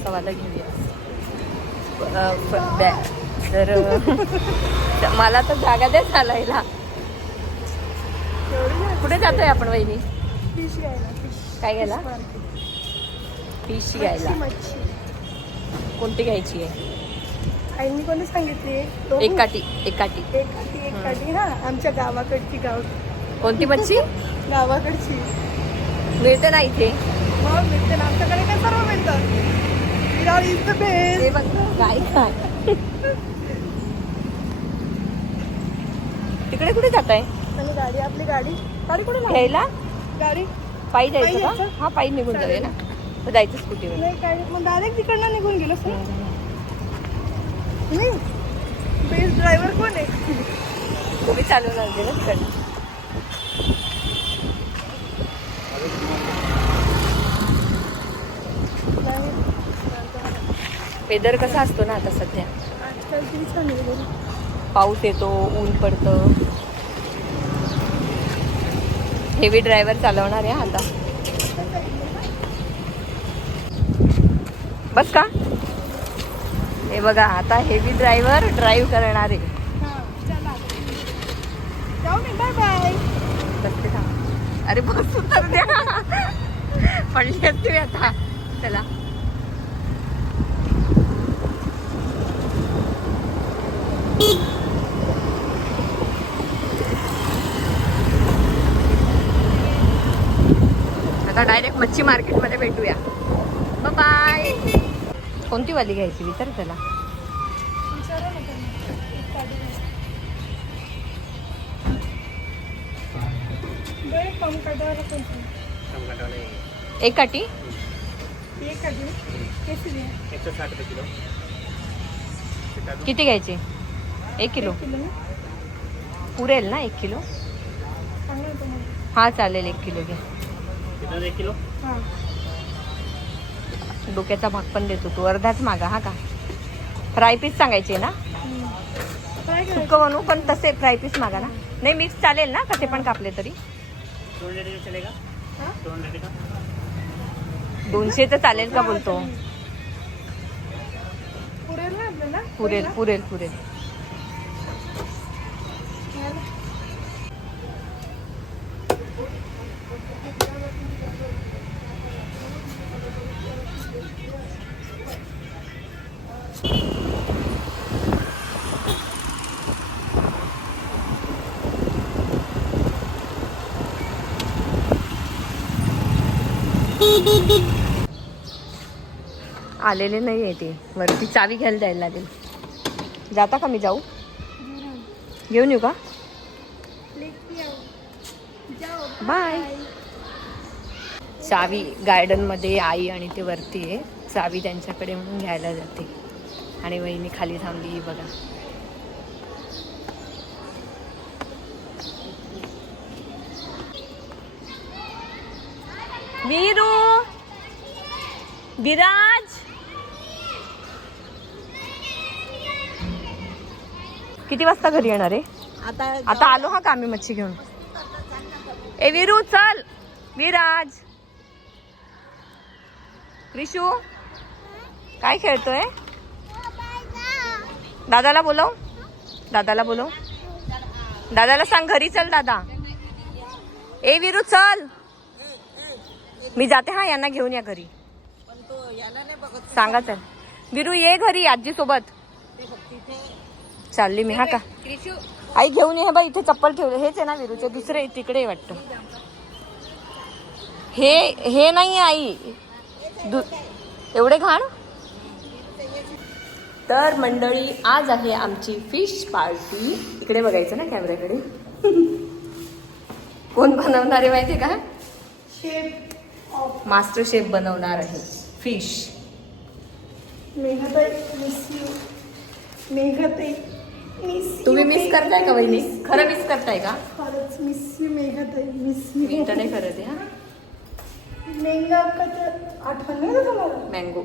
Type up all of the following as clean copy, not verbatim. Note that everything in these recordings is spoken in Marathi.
असा वाला घेऊया. तर मला तर जागा दे चालायला. कुठे जातोय आपण वहिनी? फिश घ्यायला. काय घ्यायला? फिश घ्यायला. कोणती घ्यायची आहे? आईनी कोणी सांगितली? एक काठी. हा आमच्या गावाकडची. कोणती मच्छी? गावाकडची मिळते ना इथे. मग मिळते ना, आमच्याकडे काय सर्व मिळतं. हे बघ काय काय तिकडे कुठे जात आहे? आणि गाडी, आपली गाडी कुठे घ्यायला? गाडी पायी जायचं का? हा पायी निघून जाऊया ना. तर जायचं स्कूटीवर. नाही काय मग डायरेक्ट तिकडनं निघून गेलो सर. नाही बेस्ट ड्रायव्हर कोण आहे? तुम्ही चालून आणते ना तिकडनं. वेदर कसा असतो ना आता सध्या. आजकाल किती छान आहे. पाऊस येतो, ऊन पडतं. हेवी ड्रायव्हर चालवणार आहे आता. बस का? हे बघा आता हेवी ड्रायव्हर ड्राईव्ह करणार आहे. Bye bye. अरे बस उतर द्या. पडली असते आता. चला आता डायरेक्ट मच्छी मार्केटमध्ये भेटूया. बाय. कोणती वाली घ्यायची विचार त्याला. एक काठी. 160 रुपये किलो. किती घ्यायची? 1 किलो पुरेल ना? 1 किलो. हा चालेल, 1 किलो घे. 1 किलो. डोक्याचा भाग पण देतो तू. अर्धाच मागा हा का. फ्राय पीस सांगायचे ना? सुक्क बनवू पण तसे फ्राय पीस मागा ना. नाही मिक्स चालेल ना? कसे पण कापले तरी. 200 तर चालेल का बोलतो? पुरेल पुरेल पुरेल. आलेले नाही आहे ते. वरती चावी घ्यायला द्यायला लागेल. जाता का? मी जाऊ घेऊन येऊ का? बाय. चावी गार्डन मध्ये आई आणि ते वरती आहे. चावी त्यांच्याकडे म्हणून घ्यायला जाते. आणि वहिनी खाली थांबली बघा. वीरू, विराज किती वाजता घरी येणार आहे? आता आलो हा का आम्ही मच्छी घेऊन. ए वीरू चल. विराज, क्रिशू काय खेळतोय? दादाला बोलव. दादाला सांग घरी चल दादा. ए वीरू चल. मी जाते हा. यांना घेऊन या घरी. सांगा चल. वीरू ये घरी आजी सोबत. चालली मी हा का. आई घेऊन ये. बाई इथे चप्पल ठेवले. हेच आहे ना वीरूचे? दुसरे तिकडे वाटतं. हे नाही आई. एवढे घाण. तर मंडळी आज आहे आमची फिश पार्टी. इकडे बघायचं ना कॅमेऱ्याकडे. कोण बनवणार आहे माहितीये का? मास्टर शेफ बनवणार आहे फिश. तुम्ही मिस करताय का वहिनी? खरं मिस करताय का? खरंच मिस यू मेघाताई. Miss you. मी तर नाही करत आहे. मँगो आठवण नाही का तुम्हाला? मँगो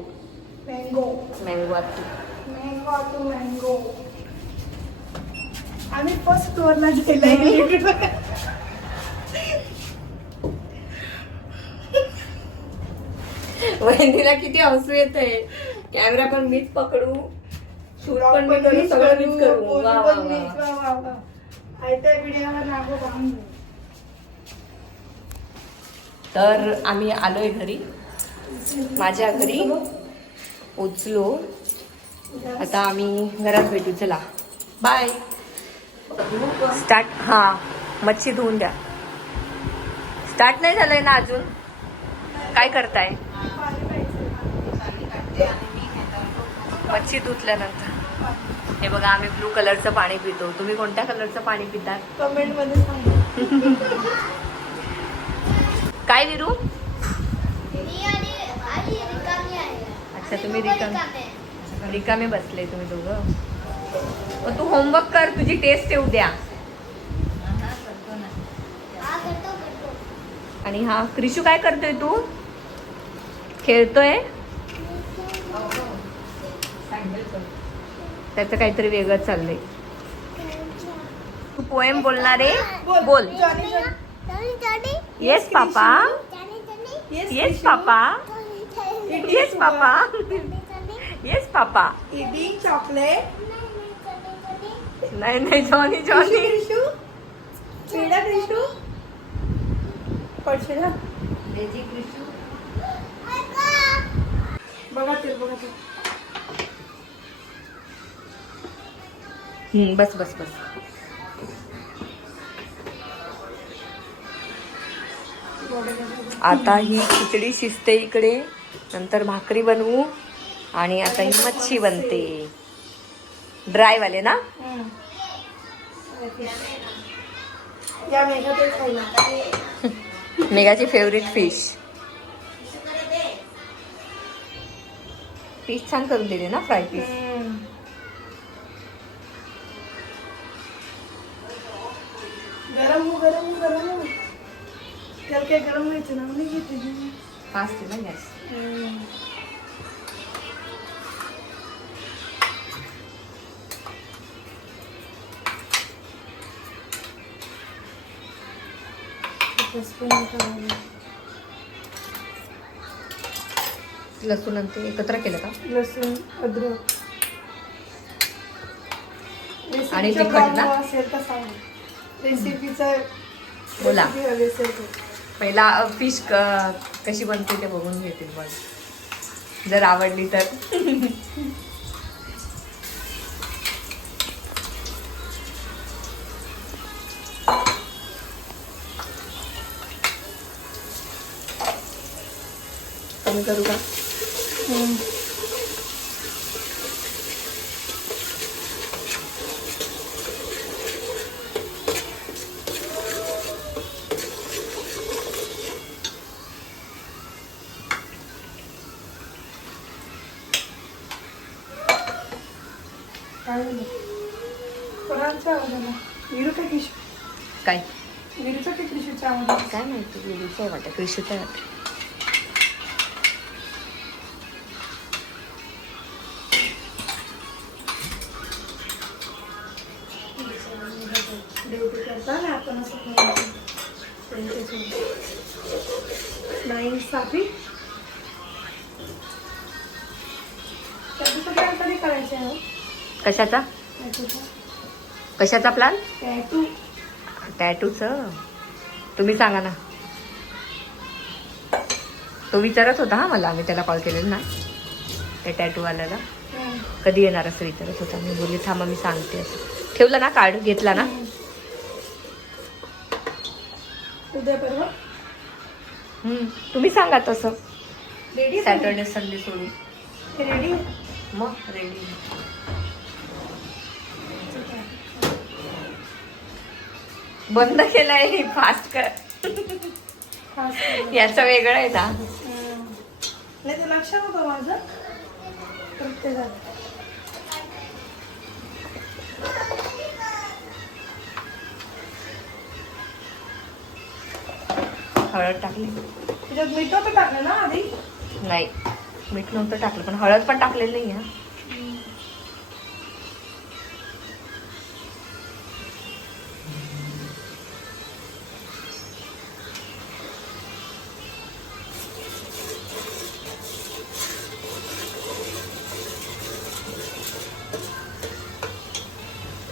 आम्ही फर्स्ट फ्लोअरला गेलो. वहिनीला किती हसू येते. कॅमेरा पण मीच पकडू, शूट पण मी करू, सगळं मीच करू. वा वा वा. तर आम्ही आलोय घरी, माझ्या घरी पोचलो. आता आम्ही घरात भेटू. चला बाय. स्टार्ट. हा, मच्छी धुवून द्या. स्टार्ट नाही झालंय ना अजून. काय करताय? मच्छी धुतल्यानंतर हे बघा, आम्ही ब्लू कलरचं पाणी पितो. तुम्ही कोणत्या कलरचं पाणी पितात? कमेंट मध्ये सांगा. काय विरू? अच्छा, तुम्ही रिकामे बसले तुम्ही दोघं. मग तू होमवर्क कर, तुझी टेस्ट येऊ द्या. आणि हा क्रिशू काय करतोय? तू खेळतोय? त्याचं काहीतरी वेगळं चाललंय. तू पोएम बोलणार आहे? बोल. Yes papa, yes papa, yes papa, yes papa. Eating chocolate. नाही नाही, जॉनी जॉनी. क्रिशू पेढा. क्रिशू पडशील. बघा ते. बस बस बस. आता ही खिचडी शिजते इकडे, नंतर भाकरी बनवू, आणि आता ही मच्छी बनते. ड्राय वाले ना. या मेघाताई खायला. मेघाची फेवरेट फिश. फिश छान करून दिली ना, फ्राय फिश. गरम हो. त्याला काय गरम व्हायचं ना, नाही घेते. फास्ट आहे ना गॅस. लसूण आणि ते एकत्र केलं का? लसूण, अद्रक. आणि तिखट ना? असेल तर सांग. रेसिपीचा बोला. पहिला फिश कशी बनते ते बघून घेतील बघ, जर आवडली तर. कमी करू का? कोणाचा आवाज आला? विरू का क्रिशू? काय विरूचा की क्रिशूचा आवाज? काय माहिती, वेळीचं आहे वाटतं, कृषीचं आहे वाटतं. ड्युटी करता ना आपण असं नाईन्साफी त्याचं प्लॅन कधी करायचं आहे? कशाचा कशाचा प्लॅन? टॅटू. टॅटूचं तुम्ही सांगा ना. तो विचारत होता हा मला, आम्ही त्याला कॉल केलेला ना, त्या टॅटूवाल्याला कधी येणार असं विचारत होता. मी बोलली थांबा मी सांगते. असं ठेवलं ना, कार्ड घेतला ना. उद्या परवा तुम्ही सांगा तसं. रेडी. सॅटर्डे संडे सोडून. रेडी. मग रेडी. बंद केलाय फास्ट कर. याचं वेगळं आहे ना. नाही ते लक्षात होतं माझं, पण ते झालं. हळद टाकली त्याच्यात मीठ नव्हतं टाकलं ना आधी? नाही, मीठ नव्हतं टाकलं, पण हळद पण टाकलेली नाही.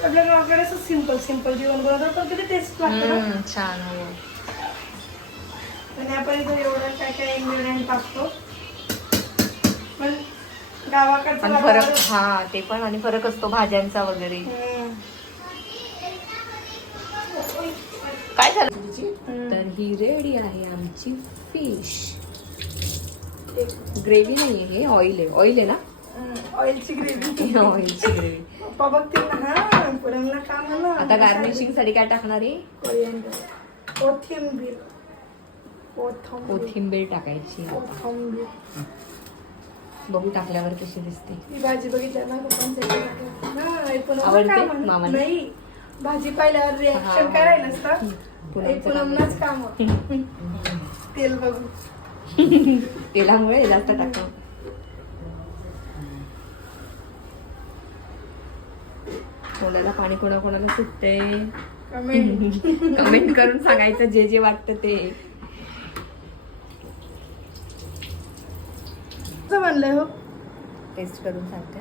आपल्या गावाकडे असं सिंपल सिंपल जेवण बनवतात पण किती टेस्ट लागतं ना. छान हो. आणि आपण इथं एवढं काय काय इंग्रेडियंट टाकतो पण गावाकडचं पण फरक वातावरण- हा ते पण आणि फरक असतो भाज्यांचा वगैरे. काय झालं तर ही रेडी आहे आमची फिश. ग्रेव्ही नाहीये हे ऑइल आहे ना. ऑइलची ग्रेव्ही ऑइलची ग्रेव्ही. पप्पा बघतील ना. हा पुरमला काम आहे ना. आता गार्निशिंग साठी काय टाकणार आहे. कोथिंबीर कोथिंबीर कोथिंबीर टाकायची. कोथिंबीर बघू टाकल्यावर कशी दिसते. ही भाजी बघितल्या ना पप्पांच्या आवडते मामाला? नाही भाजी पाहिल्यावर रिॲक्शन काय राहिलं असतं पुनमनाच काम तेल बघू तेलामुळे जास्त टाका. कोणाला पाणी कोणाकोणाला सुटते कमेंट कमेंट करून सांगायचं जे जे वाटतं ते. कसं बनलंय हो. टेस्ट करून सांगते.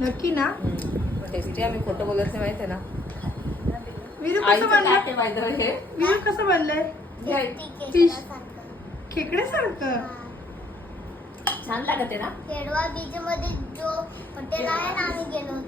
नक्की ना. टेस्टी. आम्ही खोटं बोलत नाही माहिती आहे ना. विरू कसं आईचं बनलंय ताट आहे by the way हे. विरू कसं बनलंय फिश खेकड्यासारखं. छान लागत आहे ना. खेडवा बीच मध्ये जो हॉटेल आहे ना आम्ही गेलो होतो